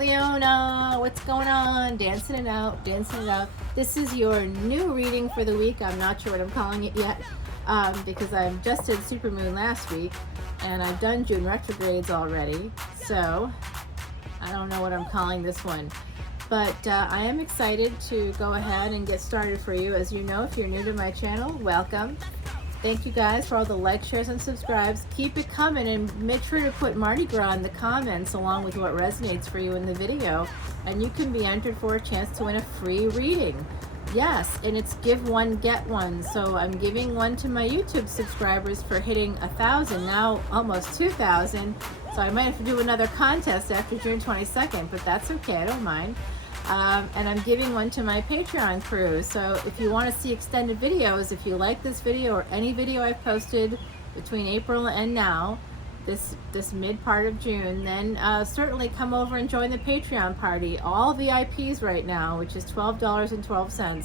Leona, what's going on? Dancing it out, dancing it out. This is your new reading for the week. I'm not sure what I'm calling it yet because I just did supermoon last week and I've done June retrogrades already. So I don't know what I'm calling this one. But I am excited to go ahead and get started for you. As you know, if you're new to my channel, welcome. Thank you guys for all the likes, shares, and subscribes. Keep it coming and make sure to put Mardi Gras in the comments along with what resonates for you in the video. And you can be entered for a chance to win a free reading. Yes, and it's give one, get one. So I'm giving one to my YouTube subscribers for hitting 1,000, now almost 2,000. So I might have to do another contest after June 22nd, but that's okay, I don't mind. And I'm giving one to my Patreon crew. So if you want to see extended videos, if you like this video or any video I've posted between April and now, this mid part of June, then certainly come over and join the Patreon party. All VIPs right now, which is $12.12.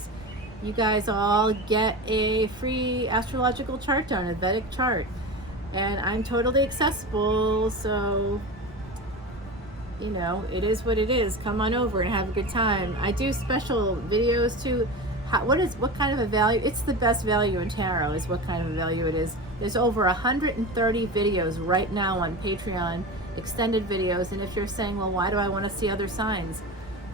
You guys all get a free astrological chart done, a Vedic chart. And I'm totally accessible, so you know, it is what it is. Come on over and have a good time. I do special videos too. What kind of a value? It's the best value in tarot is what kind of a value it is. There's over 130 videos right now on Patreon, extended videos. And if you're saying, well, why do I want to see other signs?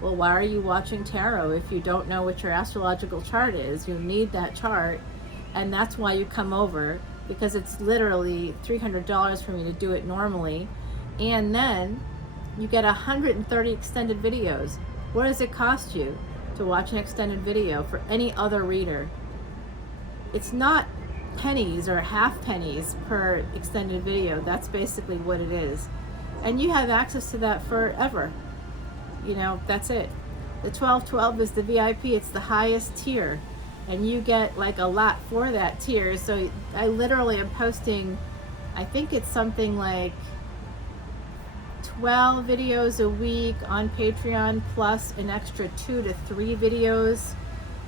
Well, why are you watching tarot if you don't know what your astrological chart is? You need that chart. And that's why you come over, because it's literally $300 for me to do it normally. And then you get 130 extended videos. What does it cost you to watch an extended video for any other reader? It's not pennies or half pennies per extended video. That's basically what it is. And you have access to that forever. You know, that's it. The 1212 is the VIP. It's the highest tier. And you get like a lot for that tier. So I literally am posting, I think it's something like 12 videos a week on Patreon, plus an extra 2 to 3 videos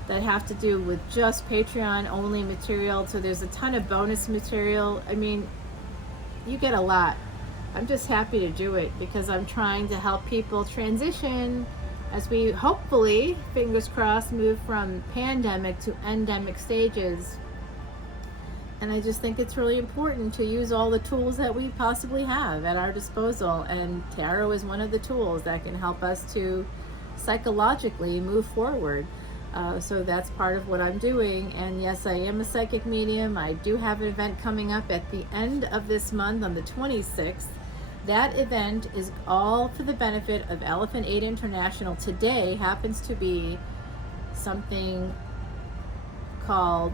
that have to do with just Patreon only material. So there's a ton of bonus material. I mean, you get a lot. I'm just happy to do it because I'm trying to help people transition as we hopefully, fingers crossed, move from pandemic to endemic stages. And I just think it's really important to use all the tools that we possibly have at our disposal. And tarot is one of the tools that can help us to psychologically move forward. So that's part of what I'm doing. And yes, I am a psychic medium. I do have an event coming up at the end of this month on the 26th. That event is all for the benefit of Elephant 8 International. Today happens to be something called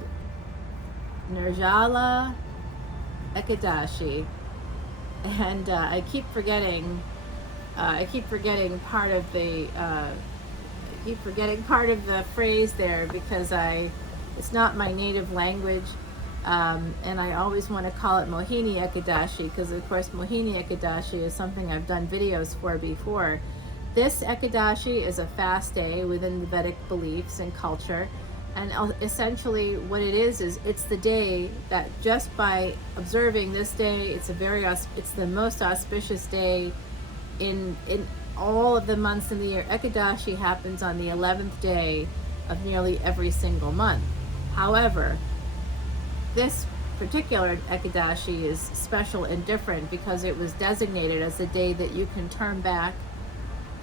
Nirjala Ekadashi, and I keep forgetting part of the phrase there because it's not my native language, and I always want to call it Mohini Ekadashi because of course Mohini Ekadashi is something I've done videos for before. This Ekadashi is a fast day within the Vedic beliefs and culture. And essentially what it is it's the day that just by observing this day, it's the most auspicious day in all of the months in the year. Ekadashi happens on the 11th day of nearly every single month. However, this particular Ekadashi is special and different because it was designated as the day that you can turn back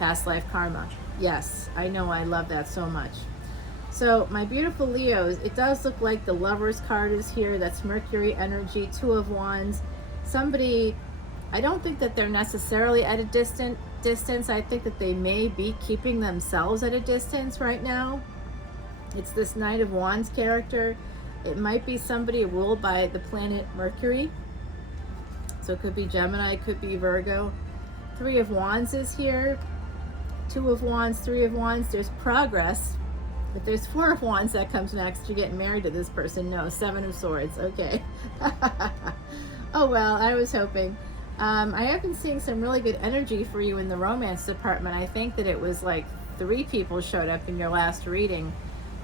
past life karma. Yes, I know, I love that so much. So my beautiful Leos, it does look like the Lover's card is here. That's Mercury energy, 2 of Wands. Somebody, I don't think that they're necessarily at a distance. I think that they may be keeping themselves at a distance right now. It's this Knight of Wands character. It might be somebody ruled by the planet Mercury. So it could be Gemini, it could be Virgo. 3 of Wands is here. 2 of Wands, 3 of Wands. There's progress. If there's 4 of Wands that comes next, you're getting married to this person. No, 7 of Swords. Okay. Oh, well, I was hoping. I have been seeing some really good energy for you in the romance department. I think that it was like 3 people showed up in your last reading.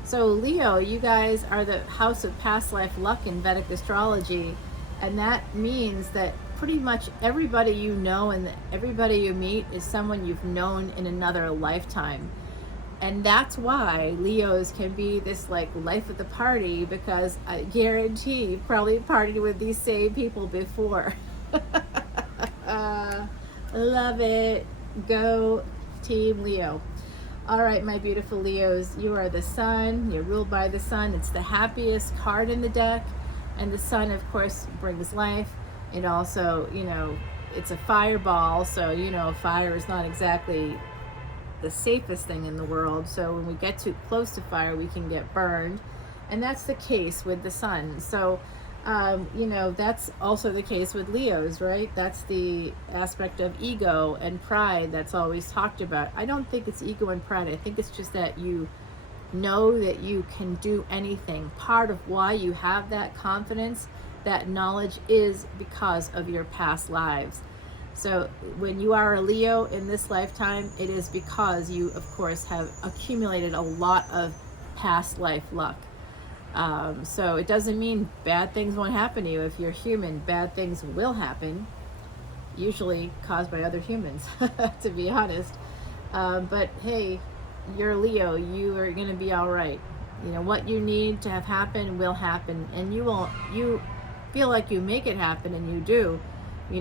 So, Leo, you guys are the house of past life luck in Vedic astrology. And that means that pretty much everybody you know and everybody you meet is someone you've known in another lifetime. And that's why Leos can be this like life of the party, because I guarantee you probably partied with these same people before. Love it. Go Team Leo. All right, my beautiful Leos, you are the sun. You're ruled by the sun. It's the happiest card in the deck. And the sun, of course, brings life. It also, it's a fireball. So, fire is not exactly the safest thing in the world. So when we get too close to fire, we can get burned. And that's the case with the sun. So, that's also the case with Leos, right? That's the aspect of ego and pride that's always talked about. I don't think it's ego and pride. I think it's just that you know that you can do anything. Part of why you have that confidence, that knowledge, is because of your past lives. So when you are a Leo in this lifetime, it is because you, of course, have accumulated a lot of past life luck. So it doesn't mean bad things won't happen to you. If you're human, bad things will happen, usually caused by other humans, to be honest. But hey, you're Leo, you are going to be all right. What you need to have happen will happen, and you feel like you make it happen, and you do. You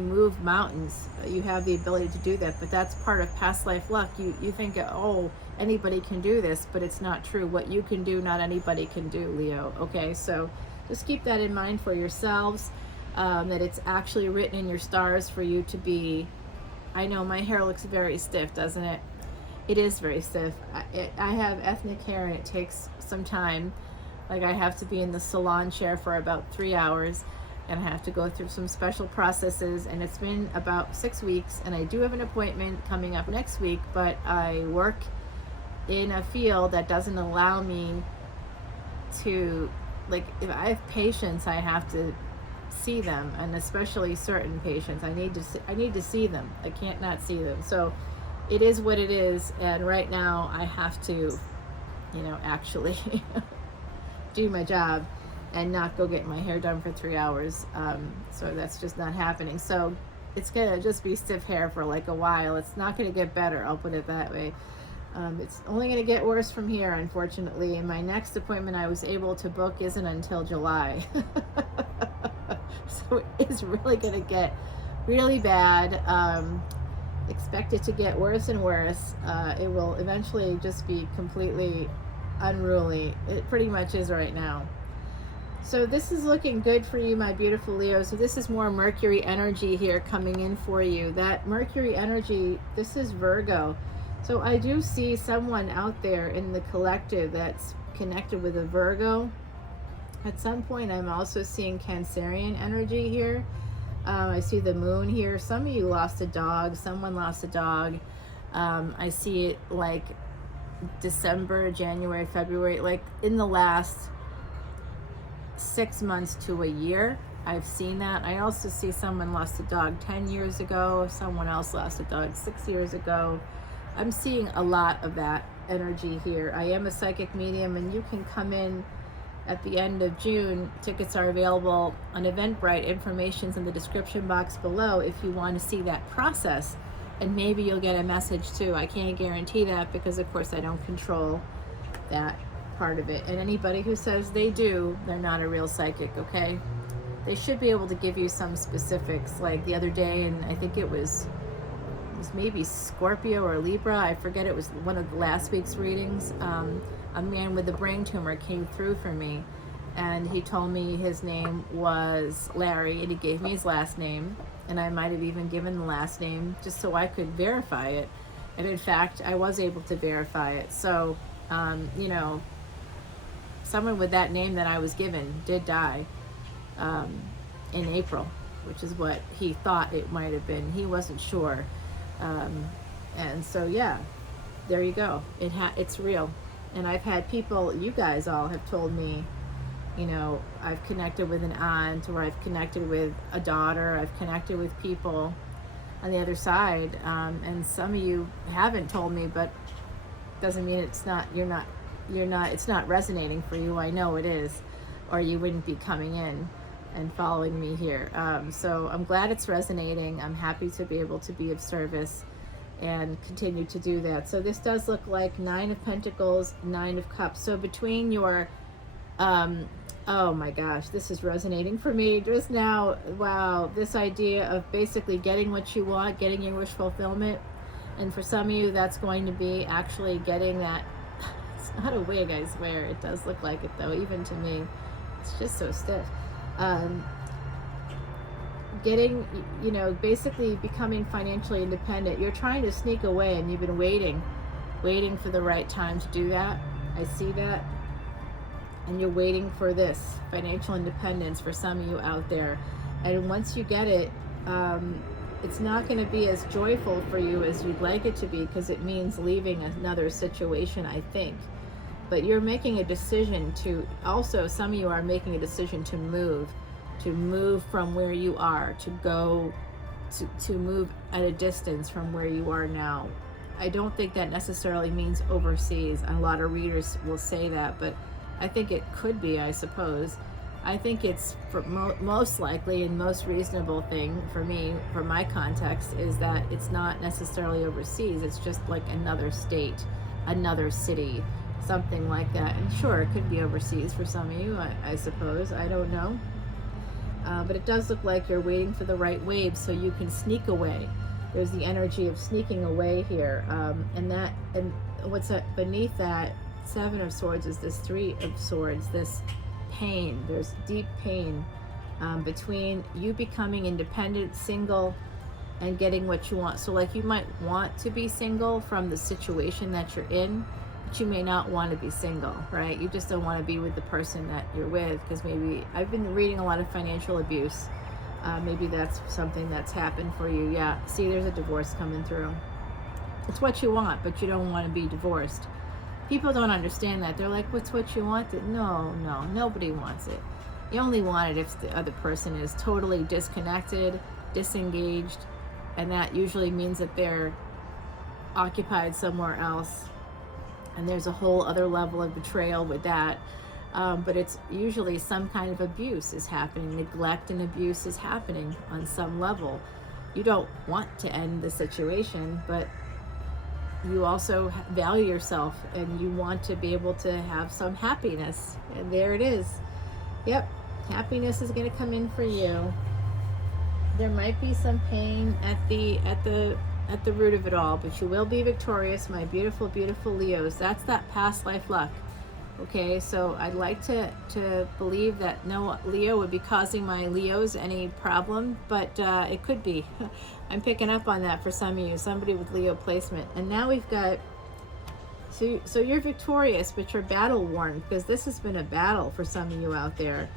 move mountains. You have the ability to do that, but that's part of past life luck. You think, oh, anybody can do this, but it's not true. What you can do, not anybody can do, Leo. Okay, so just keep that in mind for yourselves, that it's actually written in your stars for you to be. I know my hair looks very stiff, doesn't it? It is very stiff. I have ethnic hair, and it takes some time. Like, I have to be in the salon chair for about 3 hours, and I have to go through some special processes, and it's been about 6 weeks, and I do have an appointment coming up next week, but I work in a field that doesn't allow me to, like, if I have patients, I have to see them, and especially certain patients, I need to see them. I can't not see them. So it is what it is, and right now I have to, actually do my job and not go get my hair done for 3 hours. So that's just not happening. So it's gonna just be stiff hair for like a while. It's not gonna get better, I'll put it that way. It's only gonna get worse from here, unfortunately. And my next appointment I was able to book isn't until July. So it's really gonna get really bad. Expect it to get worse and worse. It will eventually just be completely unruly. It pretty much is right now. So this is looking good for you, my beautiful Leo. So this is more Mercury energy here coming in for you. That Mercury energy, this is Virgo. So I do see someone out there in the collective that's connected with a Virgo. At some point, I'm also seeing Cancerian energy here. I see the moon here. Some of you lost a dog. Someone lost a dog. I see it like December, January, February, like in the last 6 months to a year. I've seen that. I also see someone lost a dog 10 years ago. Someone else lost a dog 6 years ago. I'm seeing a lot of that energy here. I am a psychic medium, and you can come in at the end of June. Tickets are available on Eventbrite. Information's in the description box below if you want to see that process, and maybe you'll get a message too. I can't guarantee that because, of course, I don't control that part of it. And anybody who says they do, they're not a real psychic, okay? They should be able to give you some specifics. Like the other day, and I think it was maybe Scorpio or Libra, I forget, it was one of the last week's readings. A man with a brain tumor came through for me, and he told me his name was Larry, and he gave me his last name, and I might have even given the last name just so I could verify it. And in fact, I was able to verify it. So, someone with that name that I was given did die in April, which is what he thought it might have been. He wasn't sure. And so, yeah, there you go. It's real. And I've had people, you guys all have told me, I've connected with an aunt, or I've connected with a daughter, I've connected with people on the other side. And some of you haven't told me, but doesn't mean it's not resonating for you. I know it is, or you wouldn't be coming in. and following me here. So I'm glad it's resonating. I'm happy to be able to be of service and continue to do that. So this does look like 9 of Pentacles, 9 of Cups. So between your, oh my gosh, this is resonating for me just now. Wow, this idea of basically getting what you want, getting your wish fulfillment. And for some of you, that's going to be actually getting that. It's not a wig, I swear. It does look like it though, even to me. It's just so stiff. Getting, you know, basically becoming financially independent. You're trying to sneak away and you've been waiting for the right time to do that. I see that. And you're waiting for this financial independence for some of you out there. And once you get it, it's not going to be as joyful for you as you'd like it to be, because it means leaving another situation, I think. But you're making a decision to, also some of you are making a decision to move from where you are, to go, to move at a distance from where you are now. I don't think that necessarily means overseas. A lot of readers will say that, but I think it could be, I suppose. I think it's for most likely and most reasonable thing for me, for my context, is that it's not necessarily overseas. It's just like another state, another city, something like that. And sure, it could be overseas for some of you, I suppose. I don't know. But it does look like you're waiting for the right wave so you can sneak away. There's the energy of sneaking away here. And what's beneath that 7 of Swords is this 3 of Swords, this pain. There's deep pain between you becoming independent, single, and getting what you want. So like you might want to be single from the situation that you're in, but you may not want to be single, right? You just don't want to be with the person that you're with, because maybe I've been reading a lot of financial abuse. Maybe that's something that's happened for you. Yeah, see, there's a divorce coming through. It's what you want, but you don't want to be divorced. People don't understand that. They're like, what's what you want? No, nobody wants it. You only want it if the other person is totally disconnected, disengaged, and that usually means that they're occupied somewhere else. And there's a whole other level of betrayal with that. But it's usually some kind of abuse is happening. Neglect and abuse is happening on some level. You don't want to end the situation, but you also value yourself and you want to be able to have some happiness. And there it is. Yep, happiness is going to come in for you. There might be some pain at the root of it all, but you will be victorious, my beautiful, beautiful Leos. That's that past life luck. Okay, so I'd like to believe that no Leo would be causing my Leos any problem, but it could be. I'm picking up on that for some of you, somebody with Leo placement. And now we've got, so you're victorious, but you're battle worn, because this has been a battle for some of you out there.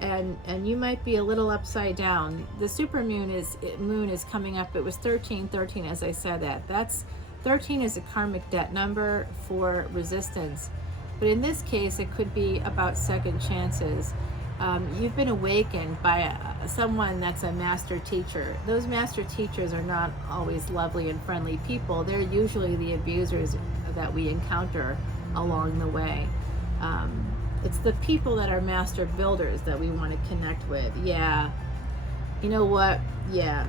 And you might be a little upside down. The super moon is coming up. It was 13 as I said that. That's 13 is a karmic debt number for resistance. But in this case, it could be about second chances. You've been awakened by someone that's a master teacher. Those master teachers are not always lovely and friendly people. They're usually the abusers that we encounter along the way. It's the people that are master builders that we want to connect with. Yeah. You know what? Yeah.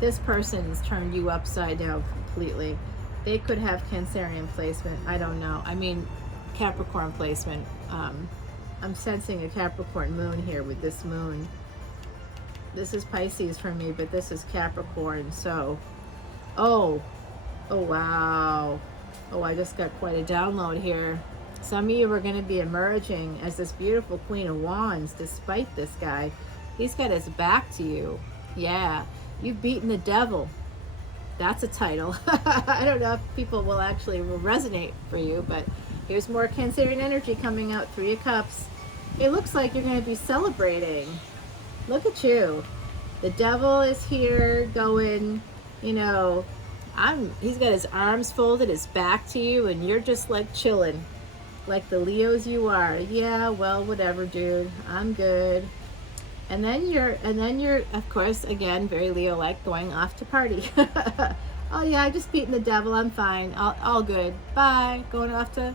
This person's turned you upside down completely. They could have Cancerian placement. I don't know. I mean, Capricorn placement. I'm sensing a Capricorn moon here with this moon. This is Pisces for me, but this is Capricorn. So, oh wow. Oh, I just got quite a download here. Some of you are going to be emerging as this beautiful Queen of Wands, despite this guy. He's got his back to you. Yeah, you've beaten the devil. That's a title. I don't know if people will resonate for you, but here's more Cancerian energy coming out. 3 of Cups. It looks like you're going to be celebrating. Look at you. The devil is here going, you know, he's got his arms folded, his back to you, and you're just like chilling. Like the Leos you are. Yeah, well, whatever, dude. I'm good. And then you're, of course, again, very Leo-like, going off to party. Oh yeah, I just beaten the devil. I'm fine. All good. Bye. Going off to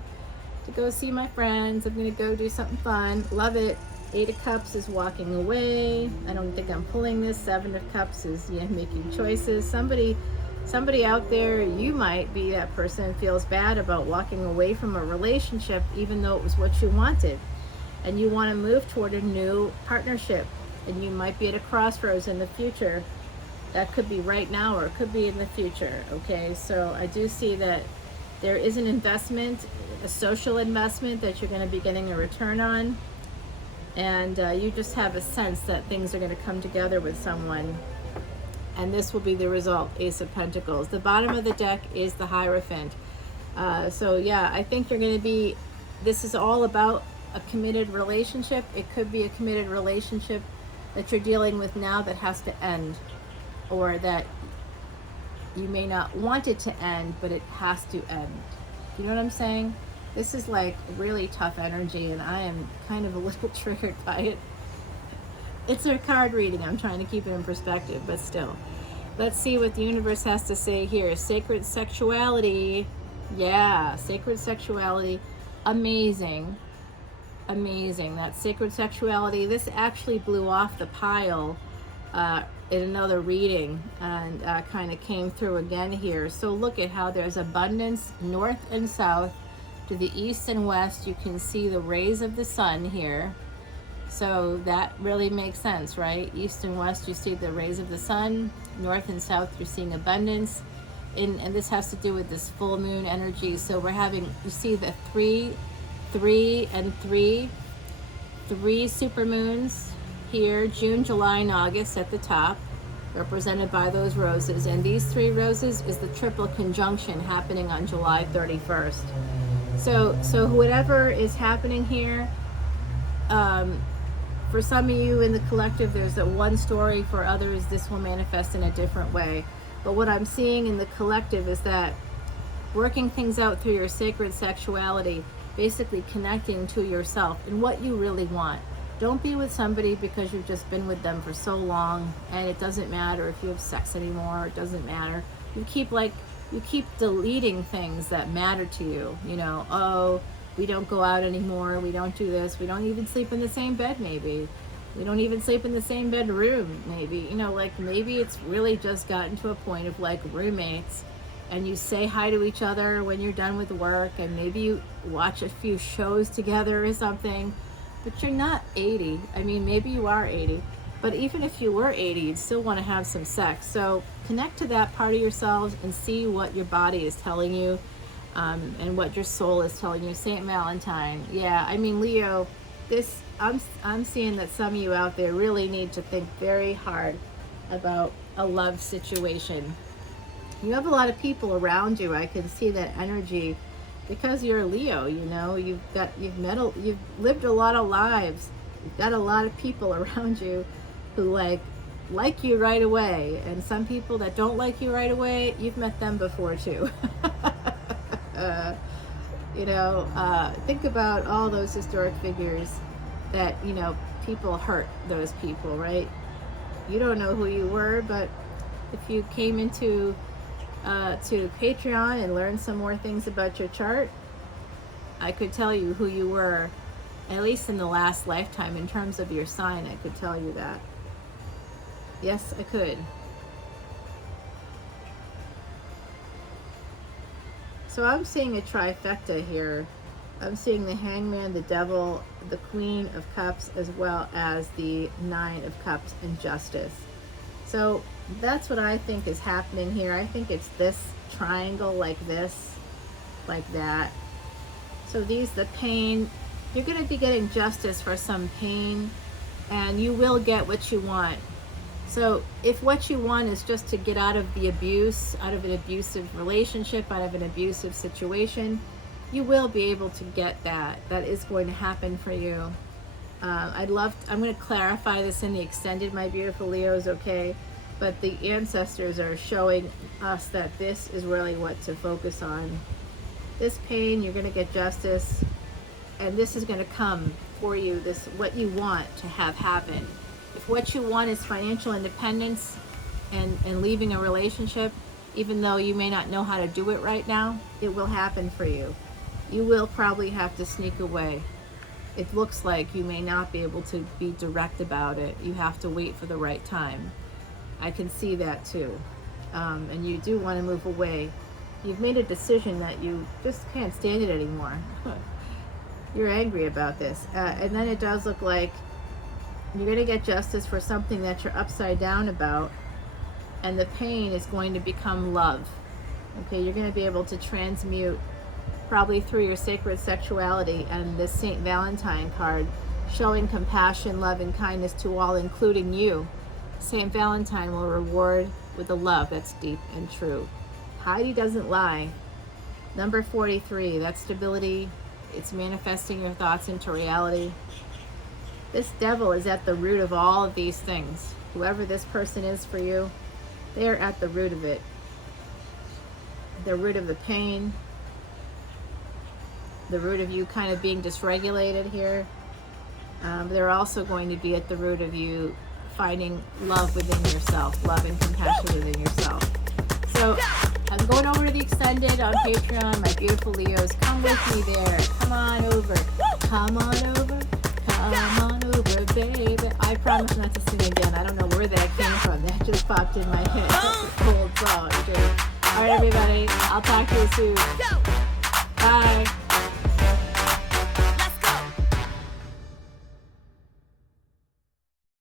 go see my friends. I'm gonna go do something fun. Love it. Eight of Cups is walking away. I don't think I'm pulling this. Seven of Cups is making choices. Somebody out there, you might be that person, feels bad about walking away from a relationship even though it was what you wanted. And you want to move toward a new partnership. And you might be at a crossroads in the future. That could be right now or it could be in the future, okay? So I do see that there is an investment, a social investment that you're going to be getting a return on. And you just have a sense that things are going to come together with someone. And this will be the result, Ace of Pentacles. The bottom of the deck is the Hierophant. So yeah, I think you're going to be, this is all about a committed relationship. It could be a committed relationship that you're dealing with now that has to end, or that you may not want it to end, but it has to end. You know what I'm saying? This is like really tough energy, and I am kind of a little triggered by it. It's a card reading. I'm trying to keep it in perspective, but still. Let's see what the universe has to say here. Sacred sexuality. Yeah, sacred sexuality. Amazing. Amazing. That sacred sexuality. This actually blew off the pile in another reading and kind of came through again here. So look at how there's abundance north and south. To the east and west, you can see the rays of the sun here. So that really makes sense, right? East and west, you see the rays of the sun. North and south, you're seeing abundance. And this has to do with this full moon energy. So we're having, you see the three supermoons here, June, July, and August at the top, represented by those roses. And these three roses is the triple conjunction happening on July 31st. So whatever is happening here, for some of you in the collective, there's a one story. For others, this will manifest in a different way. But what I'm seeing in the collective is that working things out through your sacred sexuality, basically connecting to yourself and what you really want. Don't be with somebody because you've just been with them for so long and it doesn't matter if you have sex anymore. It doesn't matter. You keep deleting things that matter to you. You know, oh, we don't go out anymore. We don't do this. We don't even sleep in the same bed, maybe. We don't even sleep in the same bedroom, maybe. You know, like maybe it's really just gotten to a point of like roommates, and you say hi to each other when you're done with work, and maybe you watch a few shows together or something, but you're not 80. I mean, maybe you are 80, but even if you were 80, you'd still want to have some sex. So connect to that part of yourselves and see what your body is telling you, and what your soul is telling you. Saint Valentine. Yeah, I mean, Leo, this, I'm seeing that some of you out there really need to think very hard about a love situation. You have a lot of people around you. I can see that energy because you're a Leo. You know, you've lived a lot of lives. You've got a lot of people around you who like you right away, and some people that don't like you right away, you've met them before too. You know, think about all those historic figures that, you know, people hurt those people, right? You don't know who you were, but if you came into to Patreon and learned some more things about your chart, I could tell you who you were, at least in the last lifetime. In terms of your sign, I could tell you that. Yes, I could. So I'm seeing a trifecta here. I'm seeing the Hangman, the Devil, the Queen of Cups, as well as the Nine of Cups and Justice. So that's what I think is happening here. I think it's this triangle like this, like that. So these, the pain, you're going to be getting justice for some pain, and you will get what you want. So if what you want is just to get out of the abuse, out of an abusive relationship, out of an abusive situation, you will be able to get that. That is going to happen for you. I'm going to clarify this in the extended, my beautiful Leos, okay? But the ancestors are showing us that this is really what to focus on. This pain, you're going to get justice, and this is going to come for you, this what you want to have happen. If what you want is financial independence and leaving a relationship, even though you may not know how to do it right now, it will happen for you. You will probably have to sneak away. it looks like you may not be able to be direct about it. You have to wait for the right time. I can see that too. And you do want to move away. You've made a decision that you just can't stand it anymore. You're angry about this. And then it does look like you're going to get justice for something that you're upside down about. And the pain is going to become love. Okay, you're going to be able to transmute probably through your sacred sexuality and this Saint Valentine card, showing compassion, love, and kindness to all, including you. Saint Valentine will reward with a love that's deep and true. Heidi doesn't lie. Number 43, that's stability. It's manifesting your thoughts into reality. This devil is at the root of all of these things. Whoever this person is for you, they're at the root of it. The root of the pain, the root of you kind of being dysregulated here. They're also going to be at the root of you finding love within yourself, love and compassion within yourself. So I'm going over to the extended on Patreon. My beautiful Leos, come with me there. Come on over. Come on over. Come on over, baby. I promise not to sing again. I don't know where that came from. That just popped in my head. It's a cold song. All right, everybody. I'll talk to you soon. Bye.